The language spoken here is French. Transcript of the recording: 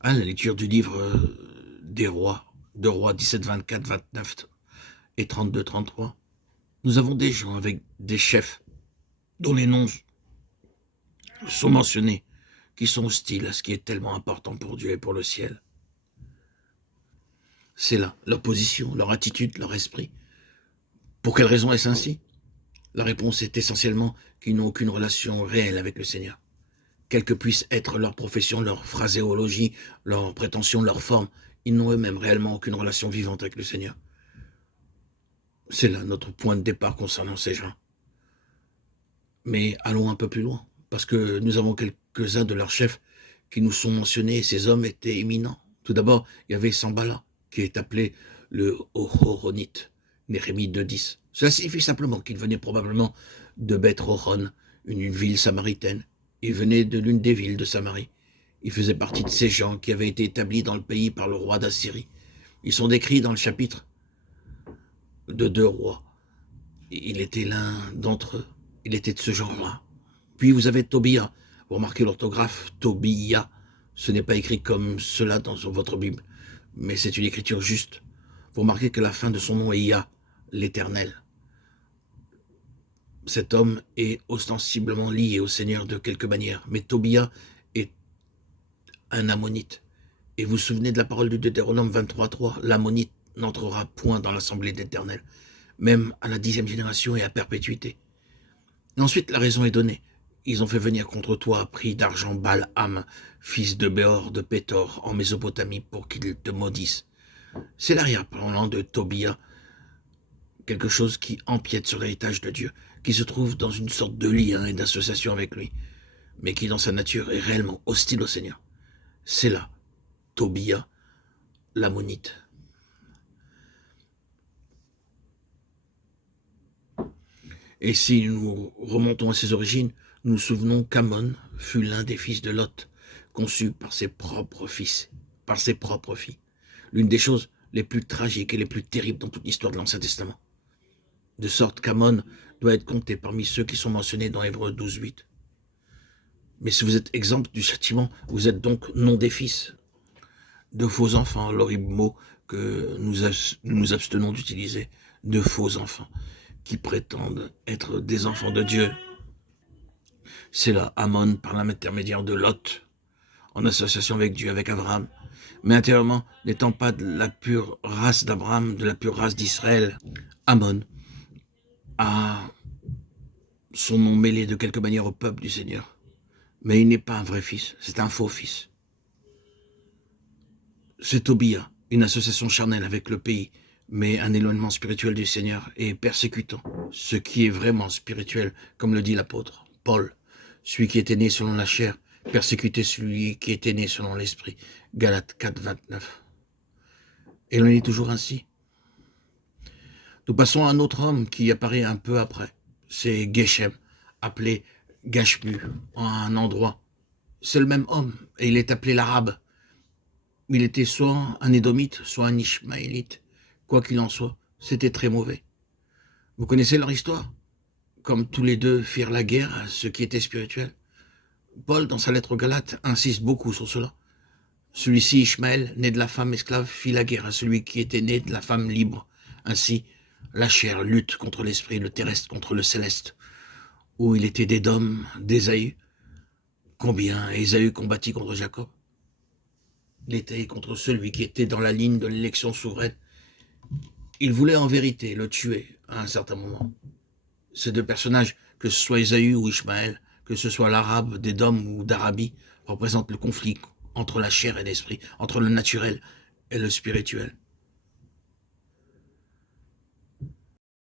Ah, la lecture du livre des rois, de rois 17, 24, 29 et 32, 33. Nous avons des gens avec des chefs dont les noms sont mentionnés, qui sont hostiles à ce qui est tellement important pour Dieu et pour le ciel. C'est là leur position, leur attitude, leur esprit. Pour quelle raison est-ce ainsi? La réponse est essentiellement qu'ils n'ont aucune relation réelle avec le Seigneur. Quelle que puisse être leur profession, leur phraséologie, leur prétention, leur forme, ils n'ont eux-mêmes réellement aucune relation vivante avec le Seigneur. C'est là notre point de départ concernant ces gens. Mais allons un peu plus loin, parce que nous avons quelques-uns de leurs chefs qui nous sont mentionnés, et ces hommes étaient éminents. Tout d'abord, il y avait Sambala, qui est appelé le Horonite, Néhémie 2.10. Cela signifie simplement qu'il venait probablement de Beth-Horon, une ville samaritaine. Il venait de l'une des villes de Samarie. Il faisait partie de ces gens qui avaient été établis dans le pays par le roi d'Assyrie. Ils sont décrits dans le chapitre de 2 rois. Il était l'un d'entre eux. Il était de ce genre-là. Puis vous avez Tobia. Vous remarquez l'orthographe, Tobia. Ce n'est pas écrit comme cela dans votre Bible, mais c'est une écriture juste. Vous remarquez que la fin de son nom est Yah, l'Éternel. Cet homme est ostensiblement lié au Seigneur de quelque manière, mais Tobia est un ammonite. Et vous vous souvenez de la parole du Deutéronome 23.3, l'ammonite n'entrera point dans l'assemblée de l'Éternel, même à la 10e génération et à perpétuité. Et ensuite, la raison est donnée. Ils ont fait venir contre toi, prix d'argent, Balaam, fils de Béor de Pétor, en Mésopotamie, pour qu'il te maudisse. C'est l'arrière-plan de Tobia, quelque chose qui empiète sur l'héritage de Dieu, qui se trouve dans une sorte de lien et d'association avec lui, mais qui dans sa nature est réellement hostile au Seigneur. C'est là, Tobia, l'ammonite. Et si nous remontons à ses origines, nous nous souvenons qu'Amon fut l'un des fils de Lot, conçu par ses propres fils, par ses propres filles. L'une des choses les plus tragiques et les plus terribles dans toute l'histoire de l'Ancien Testament. De sorte qu'Amon doit être compté parmi ceux qui sont mentionnés dans Hébreux 12.8. Mais si vous êtes exempt du châtiment, vous êtes donc non des fils. De faux enfants, l'horrible mot que nous abstenons d'utiliser, de faux enfants, qui prétendent être des enfants de Dieu. C'est là Amon par l'intermédiaire de Lot, en association avec Dieu, avec Abraham, mais intérieurement n'étant pas de la pure race d'Abraham, de la pure race d'Israël. Amon a son nom mêlé de quelque manière au peuple du Seigneur, mais il n'est pas un vrai fils, c'est un faux fils. C'est Tobia, une association charnelle avec le pays, mais un éloignement spirituel du Seigneur et persécutant ce qui est vraiment spirituel, comme le dit l'apôtre Paul. Celui qui était né selon la chair, persécutait celui qui était né selon l'esprit. Galates 4, 29. Et l'on est toujours ainsi. Nous passons à un autre homme qui apparaît un peu après. C'est Geshem, appelé Gashmu, en un endroit. C'est le même homme, et il est appelé l'Arabe. Il était soit un Édomite, soit un Ishmaélite. Quoi qu'il en soit, c'était très mauvais. Vous connaissez leur histoire? Comme tous les deux firent la guerre à ce qui était spirituel. Paul, dans sa lettre aux Galates, insiste beaucoup sur cela. Celui-ci, Ishmaël, né de la femme esclave, fit la guerre à celui qui était né de la femme libre. Ainsi, la chair lutte contre l'esprit, le terrestre contre le céleste. Où il était d'Édom, d'Ésaü. Combien Ésaü combattit contre Jacob? Il était contre celui qui était dans la ligne de l'élection souveraine. Il voulait en vérité le tuer à un certain moment. Ces deux personnages, que ce soit Ésaü ou Ishmaël, que ce soit l'Arabe d'Édom ou d'Arabie, représentent le conflit entre la chair et l'esprit, entre le naturel et le spirituel.